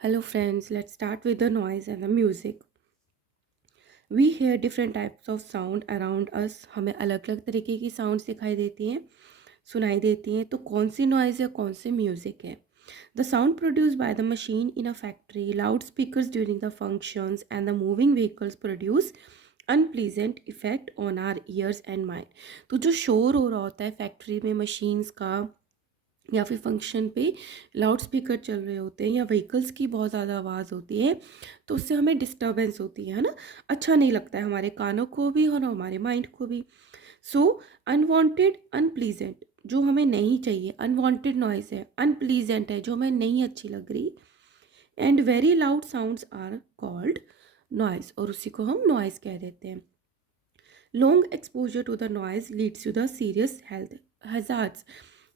Hello friends, let's start with the noise and the music. We hear different types of sound around us. हमें अलग अलग तरीके की sounds दिखाई देती हैं, सुनाई देती हैं. तो कौन सी नॉइज़ है, कौन सी म्यूज़िक है? The sound produced by the machine in a factory, loudspeakers during the functions, and the moving vehicles produce unpleasant effect on our ears and mind. तो जो शोर हो रहा होता है फैक्ट्री में मशीन्स का, या फिर फंक्शन पे लाउड स्पीकर चल रहे होते हैं, या व्हीकल्स की बहुत ज़्यादा आवाज़ होती है, तो उससे हमें डिस्टर्बेंस होती है ना. अच्छा नहीं लगता है हमारे कानों को भी और हमारे माइंड को भी. सो अनवांटेड अनप्लीजेंट, जो हमें नहीं चाहिए, अनवांटेड नॉइस है, अनप्लीजेंट है, जो हमें नहीं अच्छी लग रही. And very loud sounds are called noise, और उसी को हम नॉइस कह देते हैं. Long exposure to the noise leads to the serious health hazards.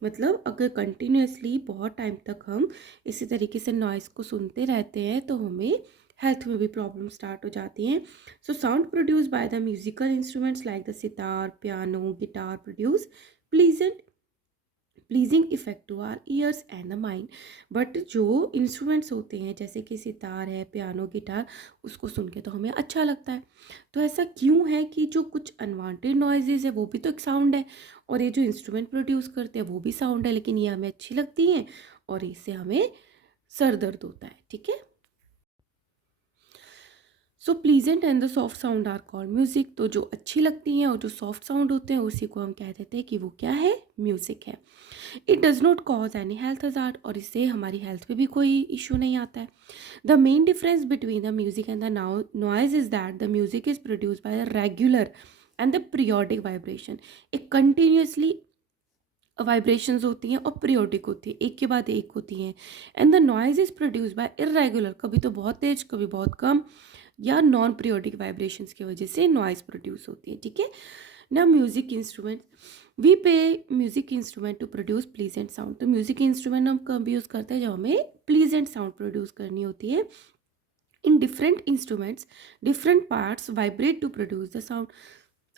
मतलब अगर कंटिन्यूसली बहुत टाइम तक हम इसी तरीके से नॉइज़ को सुनते रहते हैं तो हमें हेल्थ में भी प्रॉब्लम स्टार्ट हो जाती हैं. So sound produce by the musical instruments like the sitar, piano, guitar produce pleasant pleasing effect to our ears and the mind. But जो इंस्ट्रूमेंट्स होते हैं जैसे कि सितार है, पियानो, गिटार, उसको सुन के तो हमें अच्छा लगता है. तो ऐसा क्यों है कि जो कुछ अनवांटेड नॉइजेज है वो भी तो एक साउंड है, और ये जो इंस्ट्रूमेंट प्रोड्यूस करते हैं वो भी साउंड है, लेकिन ये हमें अच्छी लगती हैं और इससे हमें सर दर्द होता है. ठीक है. So pleasant and the soft sound are called music. तो जो अच्छी लगती हैं और जो सॉफ्ट साउंड होते हैं उसी को हम कह देते हैं कि वो क्या है, म्यूजिक है. It does not cause any health hazard, और इससे हमारी हेल्थ पे भी कोई इशू नहीं आता है. The main difference between the music and the noise is that the music is produce by the regular and the periodic vibration. एक कंटिन्यूसली वाइब्रेशंस होती हैं और पीरियोडिक होती है, एक के बाद एक होती हैं. And the noise is produce bye irregular, कभी तो बहुत तेज, कभी बहुत कम, या नॉन पीरियोडिक वाइब्रेशंस की वजह से नॉइज प्रोड्यूस होती है. ठीक है. ना music instrument, we play music instrument to produce pleasant sound. तो म्यूजिक इंस्ट्रूमेंट हम कब यूज़ करते हैं, जब हमें प्लीजेंट साउंड प्रोड्यूस करनी होती है. In different instruments different parts vibrate to produce the sound.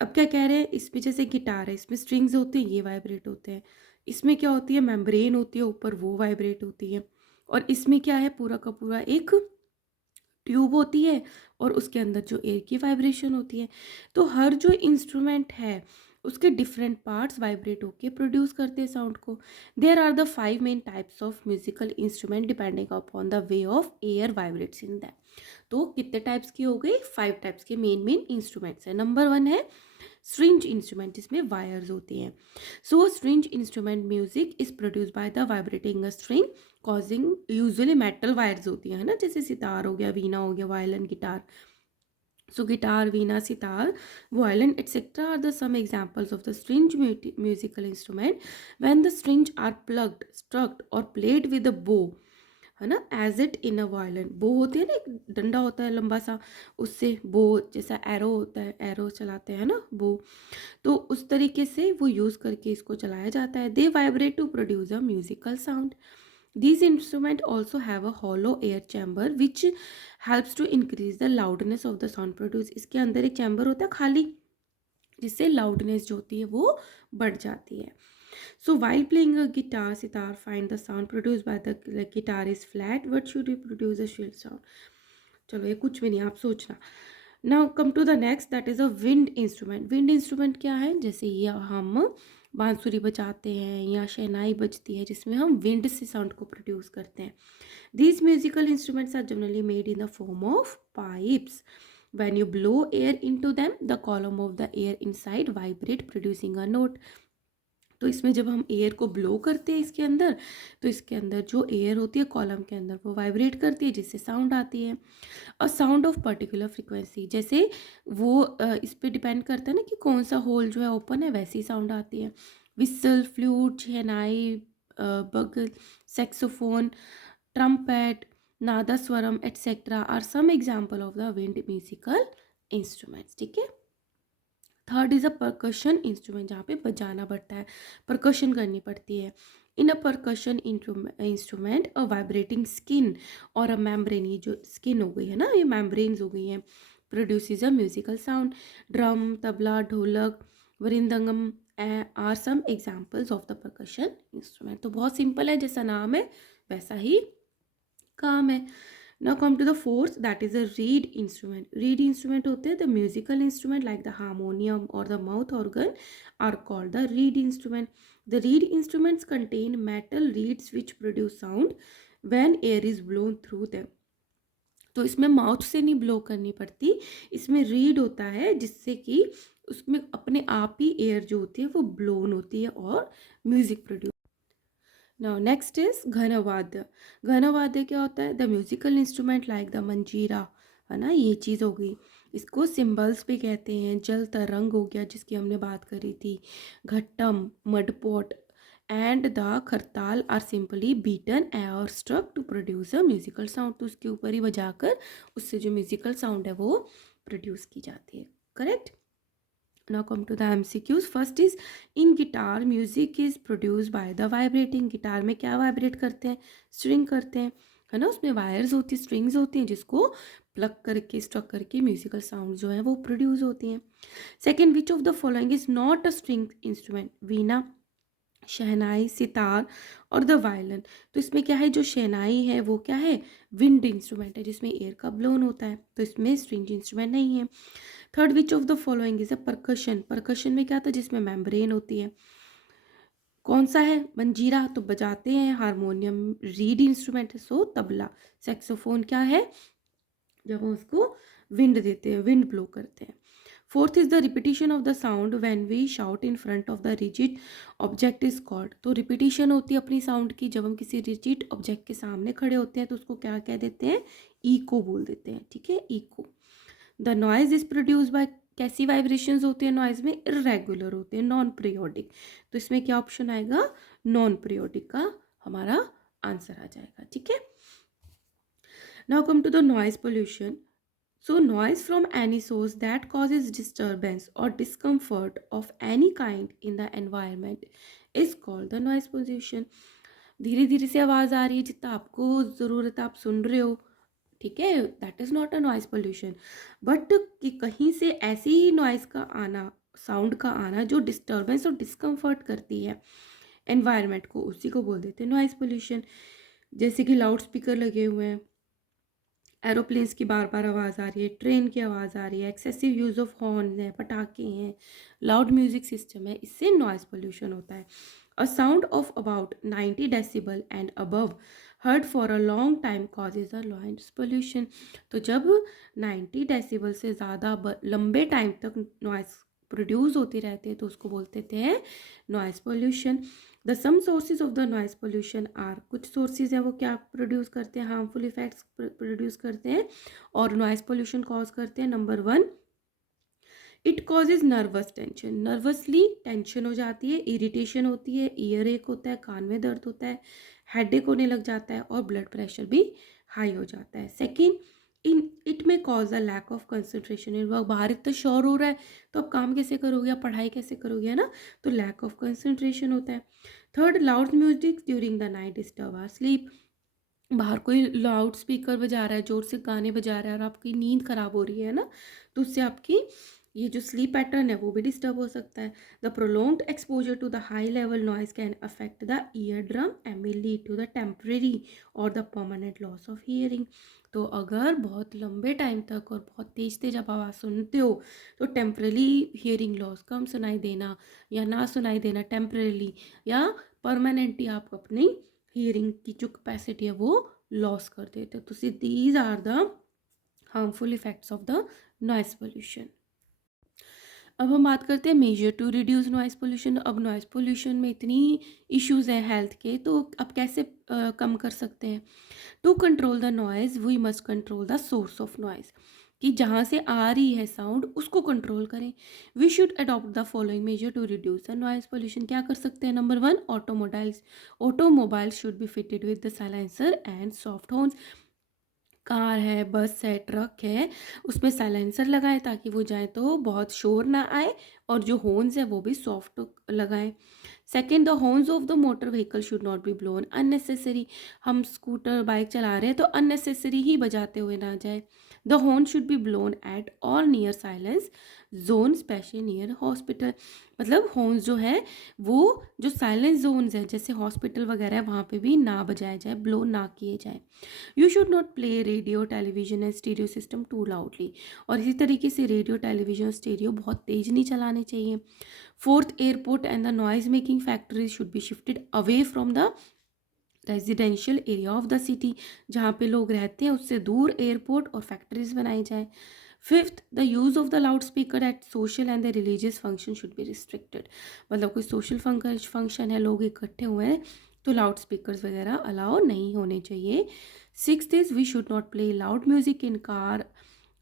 अब क्या कह रहे हैं, इसमें जैसे गिटार है, इसमें स्ट्रिंग्स होते हैं, ये वाइब्रेट होते हैं. इसमें क्या होती है, मेम्ब्रेन होती है ऊपर, वो वाइब्रेट होती है. और इसमें क्या है, पूरा का पूरा एक ट्यूब होती है और उसके अंदर जो एयर की वाइब्रेशन होती है. तो हर जो इंस्ट्रूमेंट है उसके डिफरेंट पार्ट्स वाइब्रेट होके प्रोड्यूस करते हैं साउंड को. There are the 5 main types of musical instrument depending upon the way of air vibrates in that. तो कितने टाइप्स की हो गई, 5 टाइप्स के मेन मेन इंस्ट्रूमेंट्स है. नंबर 1 है स्ट्रिंज इंस्ट्रूमेंट, जिसमें वायर्स होती हैं. So strings instrument music is produce by the vibrating a string causing, usually metal wires होती हैं ना, जैसे सितार हो गया, वीणा हो गया, violin, guitar. So guitar, veena, sitar, violin, etc. are the some examples of the string musical instrument. When the strings are plucked, struck or played with a bow, है ना, as it in a violin. Bow होती है ना, एक डंडा होता है लंबा सा, उससे बो जैसा एरो होता है, एरो चलाते हैं ना बो. तो उस तरीके से वो यूज़ करके इसको चलाया जाता है. They vibrate to produce a musical sound. These instruments also have a hollow air chamber which helps to increase the loudness of the sound produced. इसके अंदर एक चैम्बर होता है खाली, जिससे लाउडनेस जो होती है वो बढ़ जाती है. So while playing a guitar, sitar, find the sound produced by the guitar is flat. What should we produce a shrill sound? चलो ये कुछ भी नहीं, आप सोचना. Now come to the next, that is a wind instrument. Wind instrument क्या है, जैसे ये हम बांसुरी बजाते हैं या शहनाई बजती है, जिसमें हम विंड से साउंड को प्रोड्यूस करते हैं. These musical instruments are generally made in the form of pipes. When you blow air into them, the column of the air inside vibrate, producing a note. तो इसमें जब हम एयर को blow करते हैं इसके अंदर, तो इसके अंदर जो एयर होती है कॉलम के अंदर, वो वाइब्रेट करती है, जिससे साउंड आती है. और साउंड ऑफ पर्टिकुलर फ्रिक्वेंसी, जैसे वो इस पे डिपेंड करता है ना कि कौन सा होल जो है ओपन है, वैसी साउंड आती है. Whistle, flute, shehnai, bugle, saxophone, trumpet, nadaswaram etcetera are some example of the wind musical instruments. ठीक है. Third is a percussion instrument, जहाँ पे बजाना पड़ता है, परकशन करनी पड़ती है. In a percussion instrument a vibrating skin or a membrane, ये जो स्किन हो गई है ना, ये मेम्ब्रेन्स हो गई हैं, produces a musical sound. Drum, tabla, dholak, mridangam are some examples of the percussion instrument. तो बहुत सिंपल है, जैसा नाम है वैसा ही काम है। Now come to the fourth, that is a reed instrument. Reed instrument होते हैं the musical instrument like the harmonium और the mouth organ are called the reed instrument. The reed instruments contain metal reeds which produce sound when air is blown through them. तो इसमें mouth से नहीं blow करनी पड़ती, इसमें read होता है जिससे कि उसमें अपने आप ही एयर जो होती है वो ब्लोन होती है और music produce. Now next is ghanavadya. घनवाद्य क्या होता है? The musical instrument like the manjira, है ना, ये चीज़ हो गई। इसको सिम्बल्स भी कहते हैं। जल तरंग हो गया जिसकी हमने बात करी थी। Ghatam, mudpot and the khartal are simply beaten or struck to produce a musical sound. तो उसके ऊपर ही बजाकर उससे जो म्यूजिकल साउंड है वो प्रोड्यूस की जाती है। Correct. Now come to the MCQs. First is in guitar music is produced by the vibrating। Guitar में क्या वाइब्रेट करते हैं? स्ट्रिंग करते हैं, है ना, उसमें वायर्स होती हैं, स्ट्रिंग्स होती हैं जिसको प्लग करके स्ट्रक करके म्यूजिकल साउंड जो है वो प्रोड्यूस होती हैं। Second, which of the following is not a string instrument? Veena, shehnai, sitar or the violin. तो इसमें क्या है, जो शहनाई है वो क्या है? विंड इंस्ट्रूमेंट है जिसमें एयर का ब्लोन होता है, तो इसमें स्ट्रिंग इंस्ट्रूमेंट नहीं है। Third, which of the following is a percussion? Percussion में क्या था? जिसमें मेम्ब्रेन होती है। कौन सा है? मंजीरा तो बजाते हैं, हारमोनियम रीड इंस्ट्रूमेंट है सो तबला। सेक्सोफोन क्या है? जब हम उसको विंड देते हैं, विंड ब्लो करते हैं। Fourth is the repetition of the sound when we shout in front of the rigid object is called. तो रिपीटिशन होती है अपनी साउंड की जब हम किसी रिजिड ऑब्जेक्ट के सामने खड़े होते हैं, तो उसको क्या कह देते हैं? इको बोल देते हैं। ठीक है, echo. The noise is produce by, कैसी वाइब्रेशंस होती है नॉइज में? इरेगुलर होते हैं, नॉन पीरियोडिक। तो इसमें क्या ऑप्शन आएगा? नॉन पीरियोडिक का हमारा आंसर आ जाएगा। ठीक है। Now come to the noise pollution. So noise from any source that causes disturbance or discomfort of any kind in the environment is called the noise pollution। धीरे धीरे से आवाज़ आ रही है, जितना आपको ज़रूरत आप सुन रहे हो, ठीक है, that is not a noise pollution. But कि कहीं से ऐसी ही नॉइज़ का आना, साउंड का आना जो डिस्टर्बेंस और डिस्कम्फर्ट करती है एनवायरनमेंट को, उसी को बोल देते हैं नॉइज पोल्यूशन। जैसे कि लाउड स्पीकर लगे हुए हैं, एरोप्लेन्स की बार बार आवाज़ आ रही है, ट्रेन की आवाज़ आ रही है, एक्सेसिव यूज़ ऑफ हॉर्न है, पटाखे हैं, लाउड म्यूजिक सिस्टम है, इससे नॉइज़ पोल्यूशन होता है। A sound of about 90 decibel and above heard for a long time causes a noise pollution. तो जब 90 डेसिबल से ज़्यादा लंबे टाइम तक नॉइज़ प्रोड्यूस होती रहती है तो उसको बोलते थे noise pollution. The some sources of the noise pollution are, कुछ सोर्सेज हैं वो क्या प्रोड्यूस करते हैं? हार्मफुल इफेक्ट्स प्रोड्यूस करते हैं और नॉइज पोल्यूशन कॉज करते हैं। Number one, it causes nervous tension. Nervously tension हो जाती है, इरिटेशन होती है, ईयर एक होता है, कान में दर्द होता है, हेडेक होने लग जाता है और ब्लड प्रेशर भी हाई हो जाता है। सेकेंड, इन इट में cause a lack of concentration. इन वक्त बाहर इतना शोर हो रहा है तो आप काम कैसे करोगे, आप पढ़ाई कैसे करोगे, है ना, तो लैक ऑफ कंसंट्रेशन होता है। Third, loud music during the night disturb our sleep. बाहर कोई लाउड स्पीकर बजा रहा है, जोर से गाने बजा रहा है और आपकी नींद खराब हो रही है ना, तो उससे आपकी ये जो स्लीप पैटर्न है वो भी डिस्टर्ब हो सकता है। The prolonged exposure to the high level noise can affect the ear drum and will lead to the temporary or the permanent loss of hearing. तो अगर बहुत लंबे टाइम तक और बहुत तेज तेज आप आवाज़ सुनते हो तो टेम्परेली हियरिंग लॉस, कम सुनाई देना या ना सुनाई देना टेम्परेली, या परमानेंटली आप अपनी हियरिंग की जो कैपेसिटी है वो लॉस कर देते हो। तो these are the harmful effects of the noise pollution. अब हम बात करते हैं measure to reduce noise pollution. अब नॉइस पोल्यूशन में इतनी इश्यूज हैं हेल्थ के, तो अब कैसे कम कर सकते हैं? To control the noise we must control the source of noise, कि जहाँ से आ रही है साउंड उसको कंट्रोल करें। We should adopt the following measure to reduce the noise pollution. क्या कर सकते हैं? Number one, automobiles should be fitted with the silencer and soft horns. Car है, बस है, ट्रक है, उसमें साइलेंसर लगाएं ताकि वो जाए तो बहुत शोर ना आए और जो हॉर्न्स है वो भी सॉफ्ट लगाएं। Second, the horns of the motor vehicle should not be blown unnecessary. हम स्कूटर बाइक चला रहे हैं तो अननेसेसरी ही बजाते हुए ना जाए। The horn should be blown at or near silence zone, specially near hospital. मतलब हॉर्न्स जो है वो जो साइलेंस जोन्स है जैसे हॉस्पिटल वगैरह है वहाँ पे भी ना बजाया जाए, ब्लो ना किए जाए। You should not play radio television and stereo system too loudly. और इसी तरीके से रेडियो टेलीविजन स्टीरियो बहुत तेज नहीं चलाने चाहिए। Fourth, airport and the noise making factories should be shifted away from the residential area of the city. जहाँ पे लोग रहते हैं उससे दूर एयरपोर्ट और फैक्ट्रीज बनाई जाए। Fifth, the use of the loud speaker at social and the religious function should be restricted. मतलब कोई सोशल फंक्शन है, लोग इकट्ठे हुए हैं, तो लाउड स्पीकर्स वगैरह अलाउ नहीं होने चाहिए। Sixth is we should not play loud music in car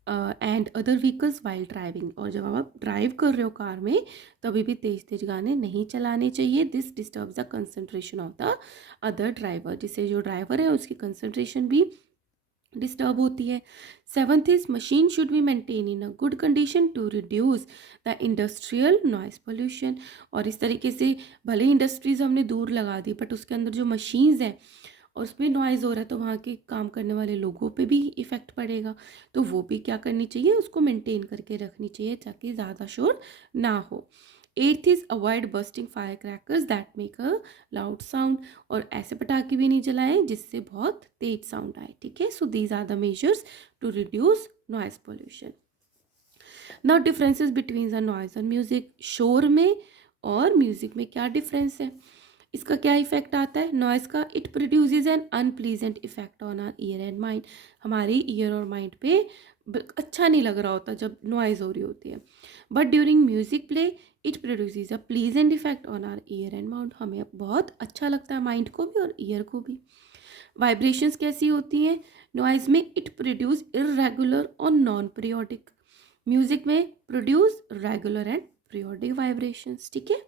and other vehicles while driving. और जब आप ड्राइव कर रहे हो कार में तभी भी तेज तेज गाने नहीं चलाने चाहिए। This disturbs the concentration of the other driver, जिससे जो ड्राइवर है उसकी कंसंट्रेशन भी डिस्टर्ब होती है। Seventh is machine should be maintain in a good condition to reduce the industrial noise pollution. और इस तरीके से भले इंडस्ट्रीज हमने दूर लगा दी बट उसके अंदर जो मशीन्स हैं और उसमें नॉइज़ हो रहा है तो वहाँ के काम करने वाले लोगों पे भी इफ़ेक्ट पड़ेगा। तो वो भी क्या करनी चाहिए, उसको मेंटेन करके रखनी चाहिए ताकि ज़्यादा शोर ना हो। Eighth is avoid bursting fire crackers that make a loud sound. और ऐसे पटाखे भी नहीं जलाएं जिससे बहुत तेज साउंड आए। ठीक है, so these are the measures to reduce noise pollution. Now differences between the noise और म्यूजिक। शोर में और म्यूजिक में क्या डिफरेंस है, इसका क्या इफेक्ट आता है नॉइज का? It produces an unpleasant effect on our ear and mind. हमारी ईयर और माइंड पे अच्छा नहीं लग रहा होता जब नॉइज हो रही होती है। But during music play it produces a pleasant effect on our ear and mind. हमें बहुत अच्छा लगता है माइंड को भी और ईयर को भी। वाइब्रेशंस कैसी होती हैं नॉइज में? इट प्रोड्यूस इरेगुलर और नॉन पीरियोडिक। म्यूजिक में produce regular and periodic vibrations. ठीक है,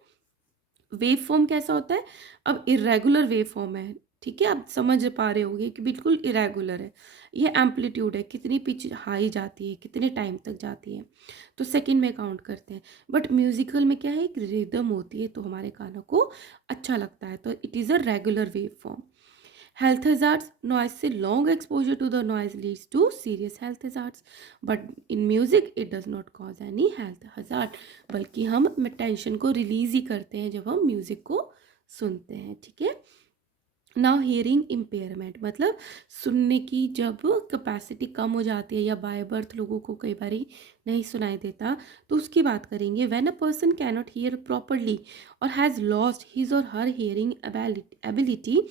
वेव फॉर्म कैसा होता है? अब इरेगुलर वेव फॉर्म है, ठीक है, आप समझ पा रहे होगे कि बिल्कुल इरेगुलर है। ये एम्पलीट्यूड है, कितनी पिच हाई जाती है, कितने टाइम तक जाती है, तो सेकंड में काउंट करते हैं। बट म्यूजिकल में क्या है, एक रिदम होती है तो हमारे कानों को अच्छा लगता है, तो it is a regular wave form. Health hazards, noise से long exposure to the noise leads to serious health hazards, but in music it does not cause any health hazard. बल्कि हम टेंशन को रिलीज ही करते हैं जब हम music को सुनते हैं। ठीक है, नाउ हियरिंग इम्पेयरमेंट, मतलब सुनने की जब कैपेसिटी कम हो जाती है या बाय बर्थ लोगों को कई बार नहीं सुनाई देता, तो उसकी बात करेंगे। When a person cannot hear properly or has lost his or her hearing ability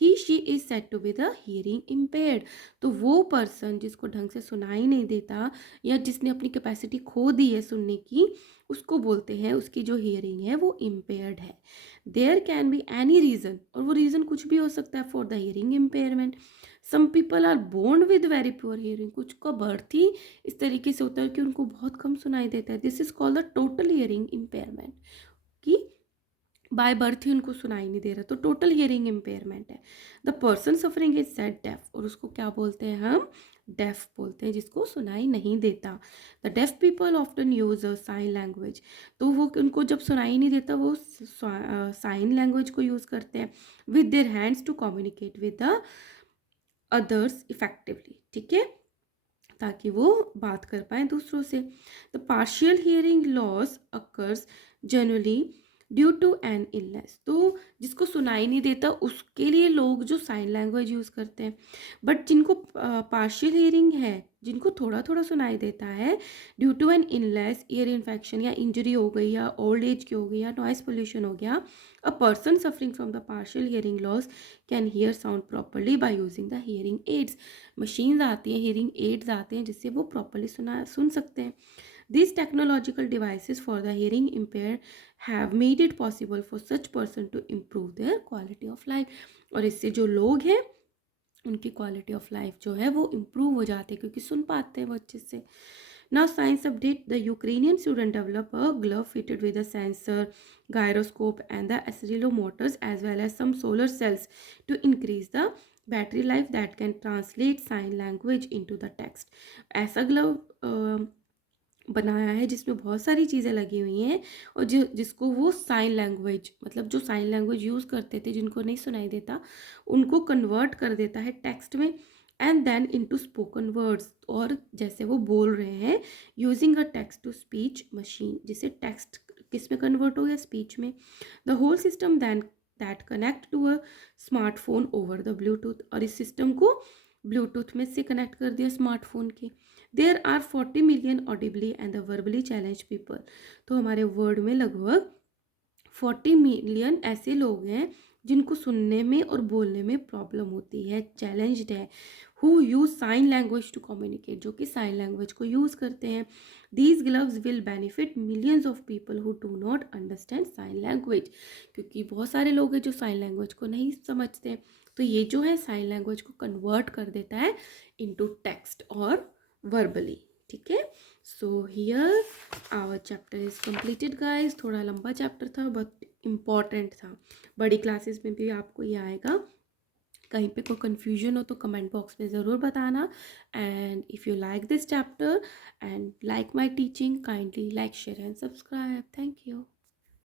he she is said to be the hearing impaired. तो वो पर्सन जिसको ढंग से सुनाई नहीं देता या जिसने अपनी कैपेसिटी खो दी है सुनने की, उसको बोलते हैं उसकी जो हियरिंग है वो इम्पेयर्ड है। There can be any reason, और वो रीज़न कुछ भी हो सकता है for the hearing impairment. Some people are born with very poor hearing, कुछ का बर्थ ही इस तरीके से होता है कि उनको बहुत कम सुनाई देता है। This is called the total hearing impairment, कि बाय बर्थ ही उनको सुनाई नहीं दे रहा, तो टोटल हियरिंग इम्पेयरमेंट है। The person suffering is said deaf, और उसको क्या बोलते हैं हम? डेफ बोलते हैं, जिसको सुनाई नहीं देता। The deaf people often use a sign language, तो वो उनको जब सुनाई नहीं देता वो साइन लैंग्वेज को यूज़ करते हैं with their hands to communicate with the others effectively. ठीक है, ताकि वो बात कर पाए दूसरों से। The partial hearing loss occurs generally due to an illness, तो जिसको सुनाई नहीं देता उसके लिए लोग जो साइन लैंग्वेज यूज़ करते हैं। बट जिनको पार्शियल हियरिंग है, जिनको थोड़ा थोड़ा सुनाई देता है, due to an illness, ear infection या इंजरी हो गई या ओल्ड एज की हो गई या नॉइस पोल्यूशन हो गया, a person suffering from the partial hearing loss can hear sound properly by using the hearing aids. Machines आती हैं, हियरिंग एड्स आते हैं जिससे वो प्रॉपरली सुन सकते हैं। These technological devices for the hearing impaired have made it possible for such person to improve their quality of life। और इससे जो लोग हैं उनकी क्वालिटी ऑफ लाइफ जो है वो इम्प्रूव हो जाती है क्योंकि सुन पाते हैं वो अच्छे से। Now science update, the Ukrainian student develop a glove fitted with a sensor, gyroscope and the accelerometers as well as some solar cells to increase the battery life that can translate sign language into the text। ऐसा glove बनाया है जिसमें बहुत सारी चीज़ें लगी हुई हैं और जिसको वो साइन लैंग्वेज, मतलब जो साइन लैंग्वेज यूज़ करते थे, जिनको नहीं सुनाई देता, उनको कन्वर्ट कर देता है टेक्स्ट में and then into spoken words. और जैसे वो बोल रहे हैं using a text to speech machine, जिसे टेक्स्ट किस में कन्वर्ट हो गया, स्पीच में। The whole system then that connect to a smartphone over the bluetooth, और इस सिस्टम को ब्लूटूथ में से कनेक्ट कर दिया स्मार्टफोन के। There are 40 million audibly and the verbally challenge people. तो हमारे वर्ल्ड में लगभग 40 मिलियन ऐसे लोग हैं जिनको सुनने में और बोलने में प्रॉब्लम होती है, चैलेंज्ड है, who use sign language to communicate, जो कि साइन लैंग्वेज को यूज़ करते हैं। These gloves will benefit millions of people who do not understand sign language, क्योंकि बहुत सारे लोग हैं जो साइन लैंग्वेज को नहीं समझते। तो ये जो है साइन लैंग्वेज को कन्वर्ट कर देता है इनटू टेक्स्ट और वर्बली। ठीक है, so here our chapter is completed guys. थोड़ा लंबा चैप्टर था बट इम्पॉर्टेंट था, बड़ी क्लासेस में भी आपको ये आएगा। कहीं पे कोई कन्फ्यूजन हो तो कमेंट बॉक्स में ज़रूर बताना। And if you like this chapter and like my teaching, kindly like share and subscribe. Thank you.